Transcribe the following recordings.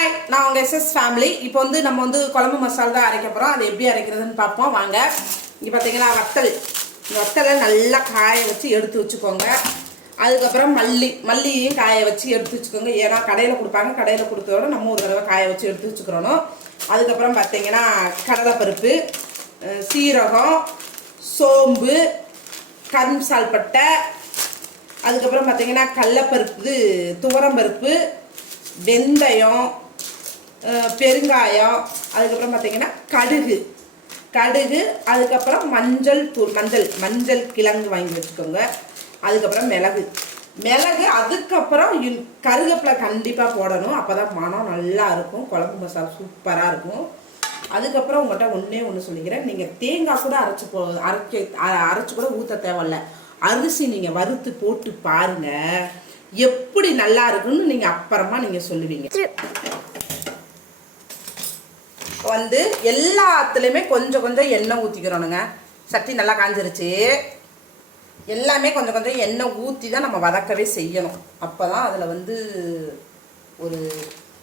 Hi நான் உங்கள் SS family இப்போ வந்து நம்ம வந்து குழம்பு மசாலா தான் அரைக்க போகிறோம் அது எப்படி அரைக்கிறதுன்னு பார்ப்போம். வாங்க. இங்கே பார்த்தீங்கன்னா வத்தல். இந்த வத்தலை நல்லா காய வச்சு எடுத்து வச்சுக்கோங்க. அதுக்கப்புறம் மல்லி. மல்லியையும் காய வச்சு எடுத்து வச்சுக்கோங்க. ஏன்னா கடையில் கொடுப்பாங்க. கடையில் கொடுத்தோட நம்ம ஒரு தடவை காய வச்சு எடுத்து வச்சுக்கிறணும் அதுக்கப்புறம் பார்த்தீங்கன்னா கடலைப்பருப்பு சீரகம் சோம்பு கரும் சால்பட்டை. அதுக்கப்புறம் பார்த்தீங்கன்னா கடலப்பருப்பு துவரம்பருப்பு வெந்தயம் பெருங்காயம் அதுக்கப்புறம் பார்த்தீங்கன்னா கடுகு. கடுகு அதுக்கப்புறம் மஞ்சள் தூள் மஞ்சள் மஞ்சள் கிழங்கு வாங்கி வச்சுக்கோங்க. அதுக்கப்புறம் மிளகு. மிளகு அதுக்கப்புறம் இன்- கருவேப்பிலை கண்டிப்பாக போடணும். அப்போ தான் மனம் நல்லா இருக்கும். குழம்பு மசாலா சூப்பராக இருக்கும். அதுக்கப்புறம் உங்கள்கிட்ட ஒன்றே ஒன்று சொல்லிக்கிறேன். நீங்கள் தேங்காய் கூட அரைச்சி போ அரைக்க அரைச்சி கூட ஊற்ற தேவையில்ல. அரிசி நீங்கள் வறுத்து போட்டு பாருங்கள் எப்படி நல்லா இருக்குன்னு நீங்கள் அப்புறமா நீங்கள் சொல்லுவீங்க. வந்து எல்லாத்துலேயுமே கொஞ்சம் கொஞ்சம் எண்ணெய் ஊற்றிக்கிறோனுங்க சட்டி நல்லா காஞ்சிருச்சு. எல்லாமே கொஞ்சம் கொஞ்சம் எண்ணெய் ஊற்றி தான் நம்ம வதக்கவே செய்யணும். அப்போ தான் அதில் வந்து ஒரு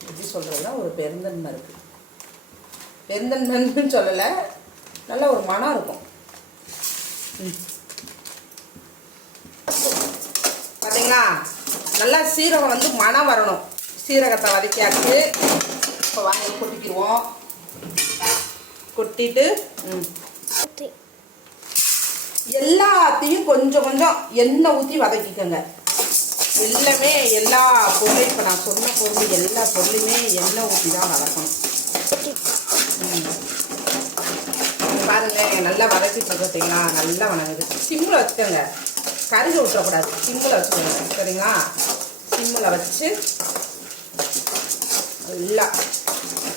எப்படி சொல்கிறதுனா ஒரு பெருந்தன்மை இருக்குது பெருந்தன்மைன்னு சொல்லலை நல்ல ஒரு மனம் இருக்கும். ம். பார்த்தீங்களா நல்லா சீரகம் வந்து மனம் வரணும். சீரகத்தை வதக்கியாச்சு. இப்போ வாங்கி கொட்டிக்கிடுவோம். கொட்டிட்டு ம். எல்லாத்தையும் கொஞ்சம் கொஞ்சம் எண்ணெய் ஊற்றி வதக்கிக்கோங்க. எல்லாமே எல்லா பொருளையும் இப்போ நான் சொன்ன பொருள் எல்லா பொருளையுமே எண்ணெய் ஊற்றி தான் வதக்கணும். பாருங்க நல்லா வதக்கிட்டு இருக்கு பார்த்தீங்களா நல்லா வணங்குது. சிம்மில் வச்சுக்கோங்க. கருக விட்டுறக்கூடாது சிம்மில் வச்சுக்கோங்க. சரிங்களா? சிம்மில் வச்சு நல்லா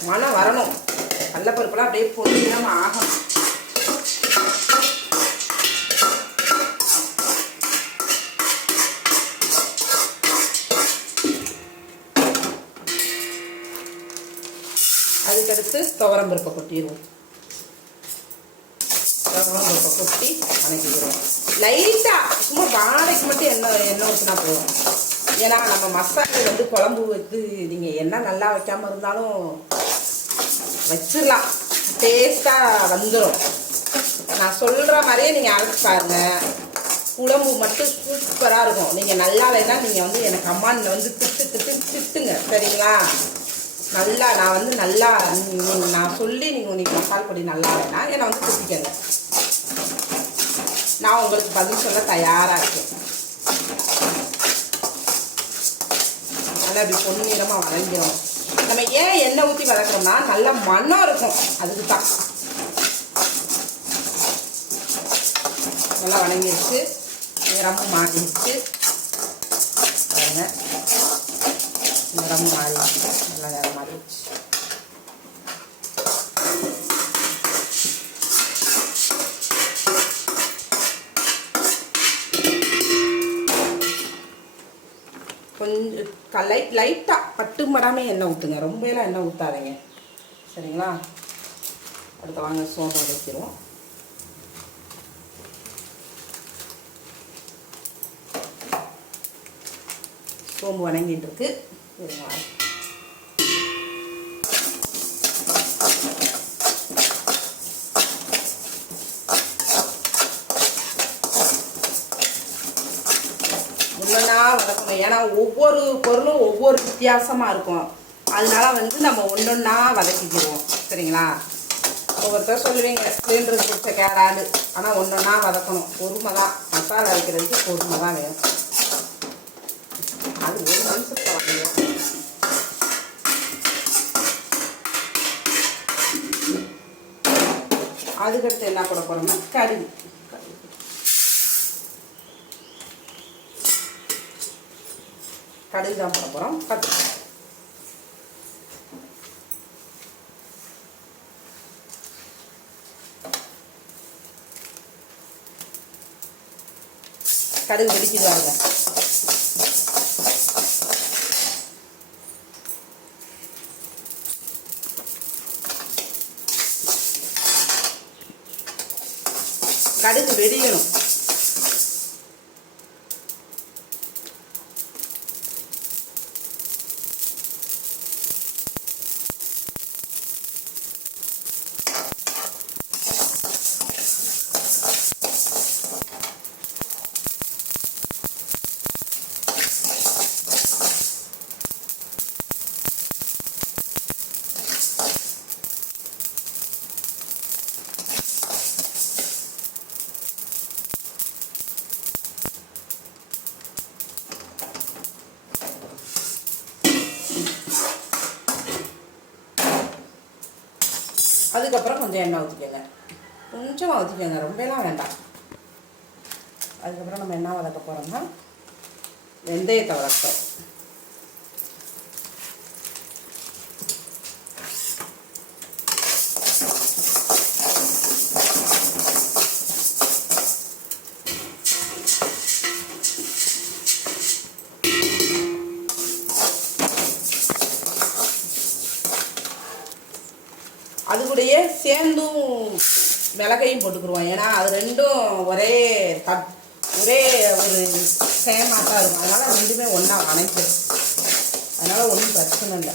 மனம் வரணும். கடலப்பருப்புலாம் அப்படியே பொன்னிறமாக ஆகணும். அதுக்கடுத்து துவரம் பருப்பை கொட்டிடுவோம். துவரம் பருப்பை கொட்டி வணக்கிடுவோம். லைட்டாக சும்மா வாடகைக்கு மட்டும் எண்ணெய் எண்ணெய் ஊற்றினா போதும். ஏன்னா நம்ம மசாலா வந்து குழம்பு வந்து நீங்கள் என்ன நல்லா வைக்காமல் இருந்தாலும் வச்சிடலாம் டேஸ்ட்டாக வந்துடும் நான் சொல்கிற மாதிரியே நீங்கள் அரைச்சி பாருங்க. குழம்பு மட்டும் சூப்பராக இருக்கும். நீங்கள் நல்லா இல்லைன்னா நீங்கள் வந்து எனக்கு அம்மானில் வந்து திட்டு திட்டு திட்டுங்க. சரிங்களா? நல்லா நான் வந்து நல்லா நான் சொல்லி நீங்கள் இன்னைக்கு மசால் பொடி நல்லா வேணா என்னை வந்து திட்டிக்கங்க. நான் உங்களுக்கு பதில் சொல்ல தயாராக இருக்கேன். நல்லா இப்படி பொன்னிறமாக வதங்கிடும் நம்ம ஏன் எண்ணெய் ஊற்றி வதக்குறோம்னா நல்ல மணம் இருக்கும். அதுக்கு தான் நல்லா வணங்கிடுச்சு நிறமும் மாறிடுச்சு. பாருங்க. நிறமும் மாறிடுச்சு. நல்லா நிறம் மாறிடுச்சு கொஞ்சம் க லைட் லைட்டாக பட்டு மடாமல் எண்ணெய் ஊற்றுங்க ரொம்ப எல்லாம் எண்ணெய் ஊற்றாதீங்க சரிங்களா? அடுத்து வாங்க சோம்பு வைக்கிறோம் சோம்பு வணங்கிட்டு இருக்கு. பார்ப்பேன் ஏன்னா ஒவ்வொரு பொருளும் ஒவ்வொரு வித்தியாசமாக இருக்கும். அதனால வந்து நம்ம ஒன்றொன்னா வதக்கிக்கிடுவோம் சரிங்களா? ஒவ்வொருத்தர் சொல்லுவீங்க சிலிண்டருக்கு பிடிச்ச கேடாடு ஆனால் ஒன்றொன்னா வதக்கணும். பொறுமை தான் மசாலா வைக்கிறதுக்கு பொறுமை தான் வேணும். அது ஒரு நிமிஷத்தை அதுக்கடுத்து என்ன போட போகிறோம்னா கடுகு. கடுகு தான் போட போகிறோம் பத்து. கடுகு வெடிக்கிறாங்க கடுகு வெடியணும். அதுக்கப்புறம் கொஞ்சம் எண்ணெய் ஊற்றிக்கோங்க கொஞ்சமாக ஊற்றிக்கோங்க ரொம்பலாம் வேண்டாம். அதுக்கப்புறம் நம்ம என்ன வதக்க போகிறோம்னா வெந்தயத்தை வளர்த்தோம் அது கூடயே சேர்ந்தும் மிளகையும் போட்டுக்குருவோம். ஏன்னா அது ரெண்டும் ஒரே தட் ஒரே ஒரு சேமாக தான் இருக்கும். அதனால் ரெண்டுமே ஒன்றா வணங்கிடும் அதனால் ஒன்றும் பிரச்சனை இல்லை.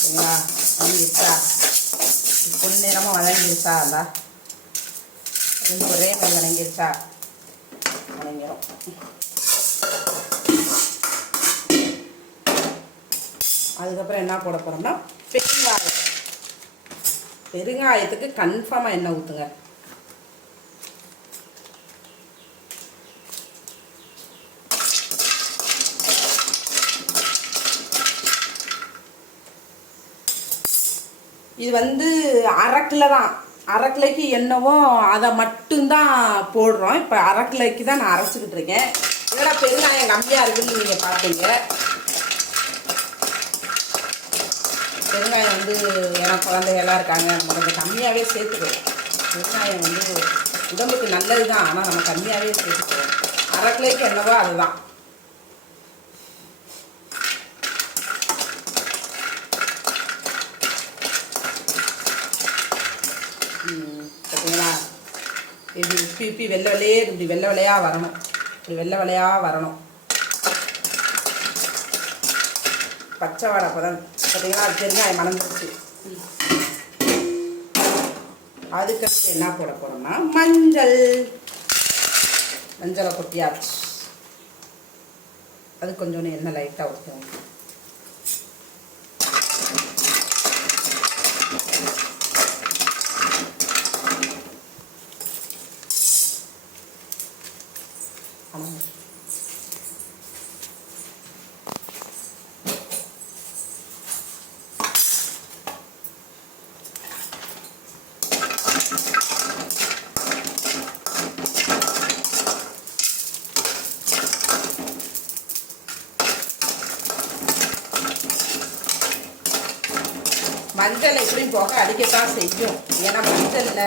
சரிங்களா? வணங்கிருச்சா பொன் நேரமாக வணங்கிருச்சா அல்ல ரெண்டு ஒரே மாதிரி வணங்கிருச்சா வணங்கிடும் அதுக்கப்புறம் என்ன போட போகிறோம்னா பெருங்காயம். பெருங்காயத்துக்கு கன்ஃபார்மாக எண்ணெய் ஊற்றுங்க இது வந்து அரை கிலோ தான். அரை கிலோக்கு என்னவோ அதை மட்டும்தான் போடுறோம். இப்போ அரை கிலோக்கு தான் நான் அரைச்சிக்கிட்டு இருக்கேன். என்னடா பெருங்காயம் கம்மியாக இருக்குதுன்னு நீங்கள் பார்த்தீங்க பெருங்காயம் வந்து ஏன்னா குழந்தைகள்லாம் இருக்காங்க நம்ம கொஞ்சம் கம்மியாகவே சேர்த்துக்குவோம் பெருங்காயம் வந்து உடம்புக்கு நல்லது தான் ஆனால் நம்ம கம்மியாகவே சேர்த்துக்கணும் அரை கிலோக்கு என்னவோ அதுதான். பார்த்தீங்களா இப்படி உப்பி உப்பி வெள்ளை வெள்ளையே இப்படி வெள்ளை வெள்ளையாக வரணும். இப்படி வெள்ளை வெள்ளையாக வரணும். பச்சை வாடை அப்பதான் பார்த்தீங்கன்னா அது பெருங்காயம் மணந்துருச்சு அதுக்கடுத்து என்ன போட போகிறோம்னா மஞ்சள். மஞ்சளை கொட்டியாச்சு. அது கொஞ்சோண்டு எண்ணெய் லைட்டாக ஊற்றுவோம் மஞ்சள் எப்படியும் போக அடிக்கத்தான் செய்யும். ஏன்னா மஞ்சள்ல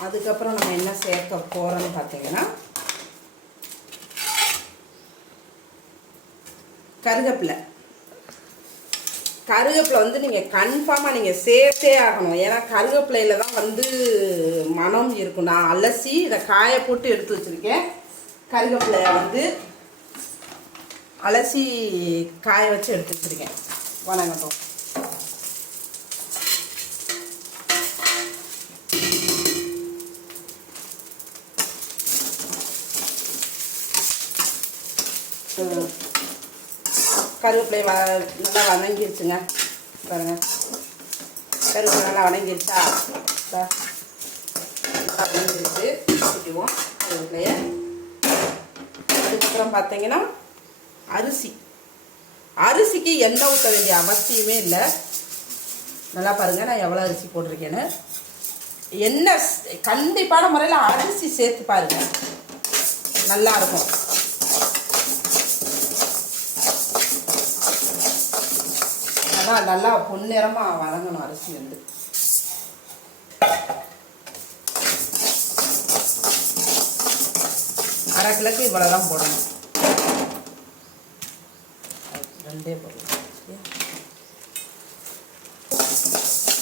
அதுக்கப்புறம் நம்ம என்ன சேர்க்க போறோம்னு பார்த்தீங்கன்னா கருவேப்பிலை கருவேப்பிலை வந்து நீங்கள் கன்ஃபார்மாக நீங்கள் சேர்த்தே ஆகணும். ஏன்னா கருவேப்பிலையில் தான் வந்து மனம் இருக்கும். நான் அலசி இதை காய போட்டு எடுத்து வச்சுருக்கேன். கருவேப்பிலையை வந்து அலசி காய வச்சு எடுத்து வச்சுருக்கேன். வணங்கட்டும் ம். கருவேப்பிலை வ நல்லா வணங்கிருச்சுங்க பாருங்க. கருவேப்பிலை நல்லா வணங்கிருச்சா இதா. நல்லா வணங்கிருச்சு கருவேப்பிலையை. அதுக்கப்புறம் பார்த்தீங்கன்னா அரிசி. அரிசிக்கு எண்ணெய் ஊற்ற வேண்டிய அவசியமே இல்லை. நல்லா பாருங்கள் நான் எவ்வளோ அரிசி போட்டிருக்கேன்னு. எண்ணெய் கண்டிப்பான முறையில் அரிசி சேர்த்து பாருங்க. நல்லா இருக்கும் நல்லா பொன்னிறமாக வதங்கணும் அரிசி வந்து. அரை கிழக்கு இவ்வளோ தான் போடணும். ரெண்டே போடணும்.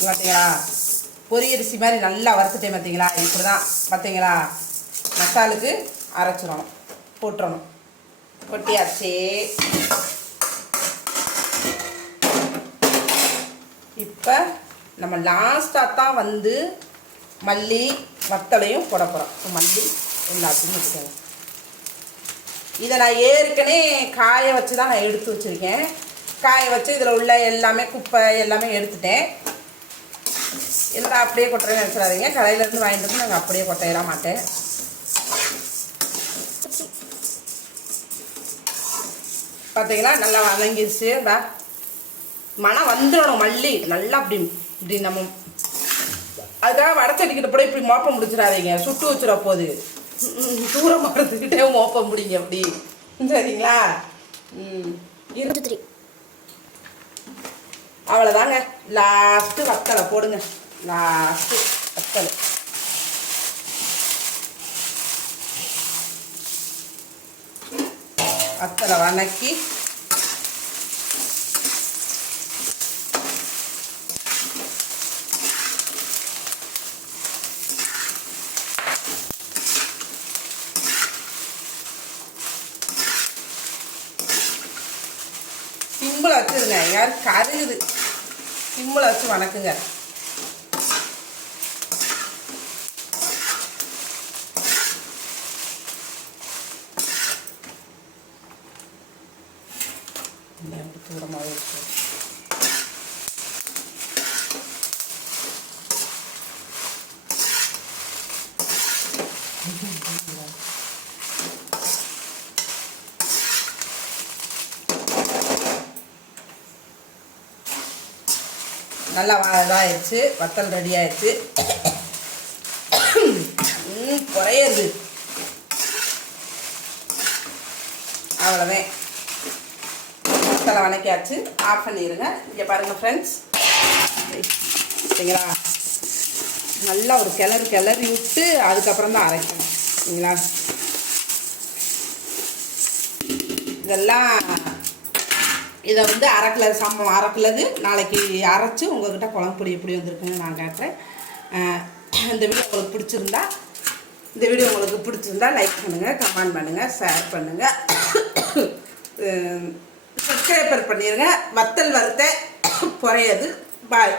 பார்த்தீங்களா பொரியரிசி மாதிரி நல்லா வறுத்துட்டேன் பார்த்தீங்களா இப்படி தான் பார்த்தீங்களா மசாலுக்கு அரைச்சிடணும் போட்டுறணும். கொட்டியாச்சு இப்போ நம்ம லாஸ்ட்டாக தான் வந்து மல்லி வத்தலையும் போட போகிறோம் மல்லி எல்லாத்தையும் வச்சுக்கோங்க. இதை நான் ஏற்கனவே காய வச்சு தான் நான் எடுத்து வச்சுருக்கேன். காய வச்சு இதில் உள்ள எல்லாமே குப்பை எல்லாமே எடுத்துட்டேன். எல்லாம் அப்படியே கொட்டுறேன்னு நினச்சிடாதீங்க. கடையிலேருந்து வாங்கிட்டு வந்து நாங்கள் அப்படியே கொட்டையிட மாட்டேன். பார்த்தீங்களா நல்லா வதங்கிடுச்சு பா மனம் வந்துடணும் மல்லி நல்லா அப்படி இப்படி நம்ம அதுக்காக வடச்சட்டிக்கிட்ட போய் இப்படி மோப்பம் முடிச்சிடாதீங்க. சுட்டு வச்சுட போகுது. ம், தூரம் மரத்துக்கிட்டே மோப்ப முடிங்க அப்படி. சரிங்களா? ம். இரு. த்ரீ அவ்வளோதாங்க லாஸ்ட்டு வத்தலை போடுங்க. லாஸ்ட்டு வத்தல். வத்தலை வணக்கி வச்சுருங்க கருகுது. சிம்மில் வச்சு வணக்குங்க. தூரமாக வச்சுக்கோங்க தூரமாகவே வச்சு நல்லா வா இதாகிடுச்சு வத்தல் ரெடி ஆயிடுச்சு ம், அவ்வளோதான் வத்தலை வணக்கியாச்சு. ஆஃப் பண்ணிடுங்க இங்கே பாருங்கள் ஃப்ரெண்ட்ஸ் சரிங்களா? நல்லா ஒரு கிளறு கிளறி விட்டு அதுக்கப்புறம் தான் அரைக்கணும். சரிங்களா? இதெல்லாம் இதை வந்து அரைக்கிலது சம்பவம் அரைக்கிலது நாளைக்கு அரைச்சி உங்கள்கிட்ட குழம்பு பொடி எப்படி வந்திருக்குன்னு நான் கேட்டேன் இந்த வீடியோ உங்களுக்கு பிடிச்சிருந்தா இந்த வீடியோ உங்களுக்கு பிடிச்சிருந்தா லைக் பண்ணுங்கள் கமெண்ட் பண்ணுங்கள் ஷேர் பண்ணுங்கள் சப்ஸ்கிரைபர் பண்ணிடுங்க வத்தல் வறுத்த குறையாது பாய்